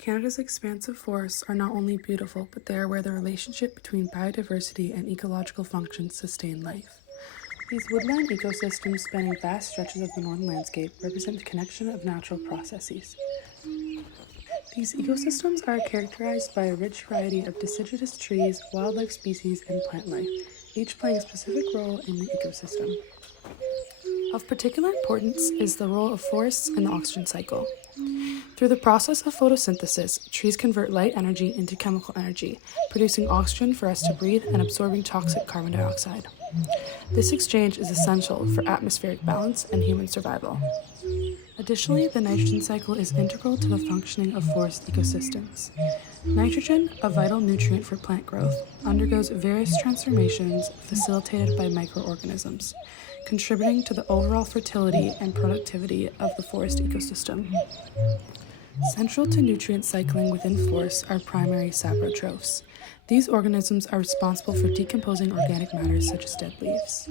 Canada's expansive forests are not only beautiful, but they are where the relationship between biodiversity and ecological functions sustain life. These woodland ecosystems spanning vast stretches of the northern landscape represent the connection of natural processes. These ecosystems are characterized by a rich variety of deciduous trees, wildlife species, and plant life, each playing a specific role in the ecosystem. Of particular importance is the role of forests in the oxygen cycle. Through the process of photosynthesis, trees convert light energy into chemical energy, producing oxygen for us to breathe and absorbing toxic carbon dioxide. This exchange is essential for atmospheric balance and human survival. Additionally, the nitrogen cycle is integral to the functioning of forest ecosystems. Nitrogen, a vital nutrient for plant growth, undergoes various transformations facilitated by microorganisms, contributing to the overall fertility and productivity of the forest ecosystem. Central to nutrient cycling within forests are primary saprotrophs. These organisms are responsible for decomposing organic matters such as dead leaves.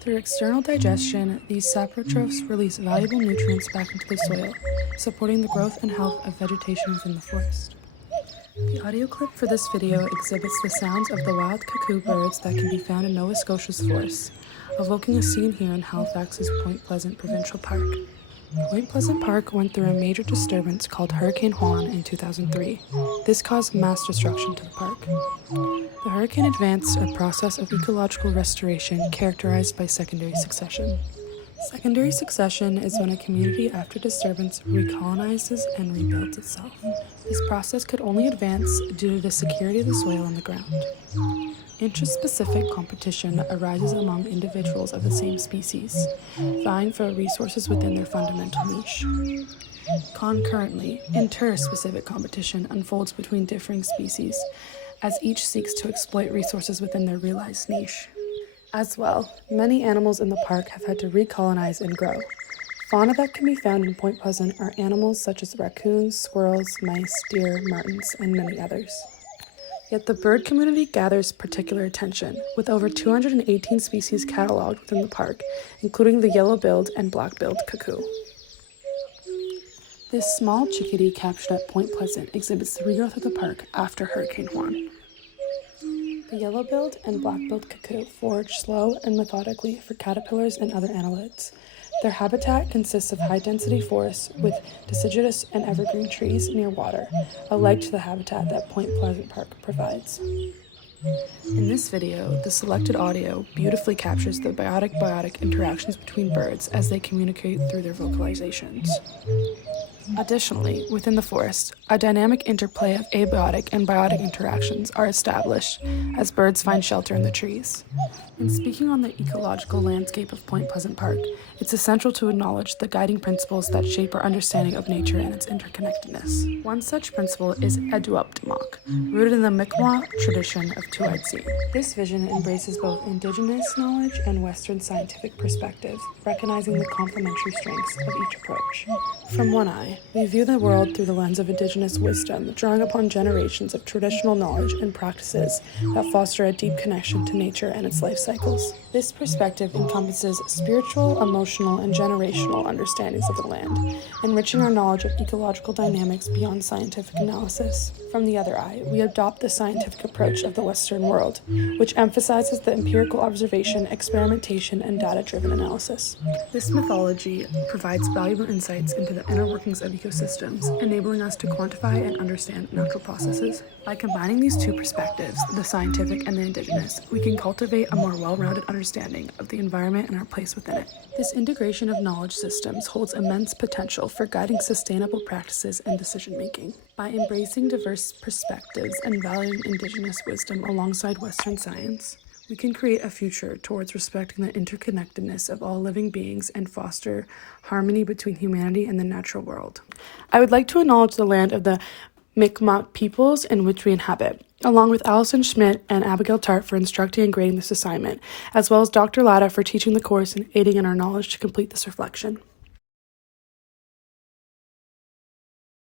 Through external digestion, these saprotrophs release valuable nutrients back into the soil, supporting the growth and health of vegetation within the forest. The audio clip for this video exhibits the sounds of the wild cuckoo birds that can be found in Nova Scotia's forests, evoking a scene here in Halifax's Point Pleasant Provincial Park. Point Pleasant Park went through a major disturbance called Hurricane Juan in 2003. This caused mass destruction to the park. The hurricane advanced a process of ecological restoration characterized by secondary succession. Secondary succession is when a community after disturbance recolonizes and rebuilds itself. This process could only advance due to the security of the soil and the ground. Interspecific competition arises among individuals of the same species, vying for resources within their fundamental niche. Concurrently, interspecific competition unfolds between differing species, as each seeks to exploit resources within their realized niche. As well, many animals in the park have had to recolonize and grow. Fauna that can be found in Point Pleasant are animals such as raccoons, squirrels, mice, deer, martins, and many others. Yet the bird community gathers particular attention, with over 218 species cataloged within the park, including the yellow-billed and black-billed cuckoo. This small chickadee captured at Point Pleasant exhibits the regrowth of the park after Hurricane Juan. The yellow-billed and black-billed cuckoo forage slow and methodically for caterpillars and other annelids. Their habitat consists of high-density forests with deciduous and evergreen trees near water, alike to the habitat that Point Pleasant Park provides. In this video, the selected audio beautifully captures the biotic-biotic interactions between birds as they communicate through their vocalizations. Additionally, within the forest, a dynamic interplay of abiotic and biotic interactions are established as birds find shelter in the trees. In speaking on the ecological landscape of Point Pleasant Park, it's essential to acknowledge the guiding principles that shape our understanding of nature and its interconnectedness. One such principle is Eduaptamok, rooted in the Mi'kmaq tradition of two-eyed seeing. This vision embraces both indigenous knowledge and Western scientific perspectives, recognizing the complementary strengths of each approach. From one eye, we view the world through the lens of indigenous wisdom, drawing upon generations of traditional knowledge and practices that foster a deep connection to nature and its life cycles. This perspective encompasses spiritual, emotional, and generational understandings of the land, enriching our knowledge of ecological dynamics beyond scientific analysis. From the other eye, we adopt the scientific approach of the Western world, which emphasizes the empirical observation, experimentation, and data-driven analysis. This methodology provides valuable insights into the inner workings of ecosystems, enabling us to quantify and understand natural processes. By combining these two perspectives, the scientific and the indigenous, we can cultivate a more well-rounded understanding of the environment and our place within it. This integration of knowledge systems holds immense potential for guiding sustainable practices and decision-making. By embracing diverse perspectives and valuing indigenous wisdom alongside Western science, we can create a future towards respecting the interconnectedness of all living beings and foster harmony between humanity and the natural world. I would like to acknowledge the land of the Mi'kmaq peoples in which we inhabit, along with Allison Schmidt and Abigail Tart for instructing and grading this assignment, as well as Dr. Latta for teaching the course and aiding in our knowledge to complete this reflection.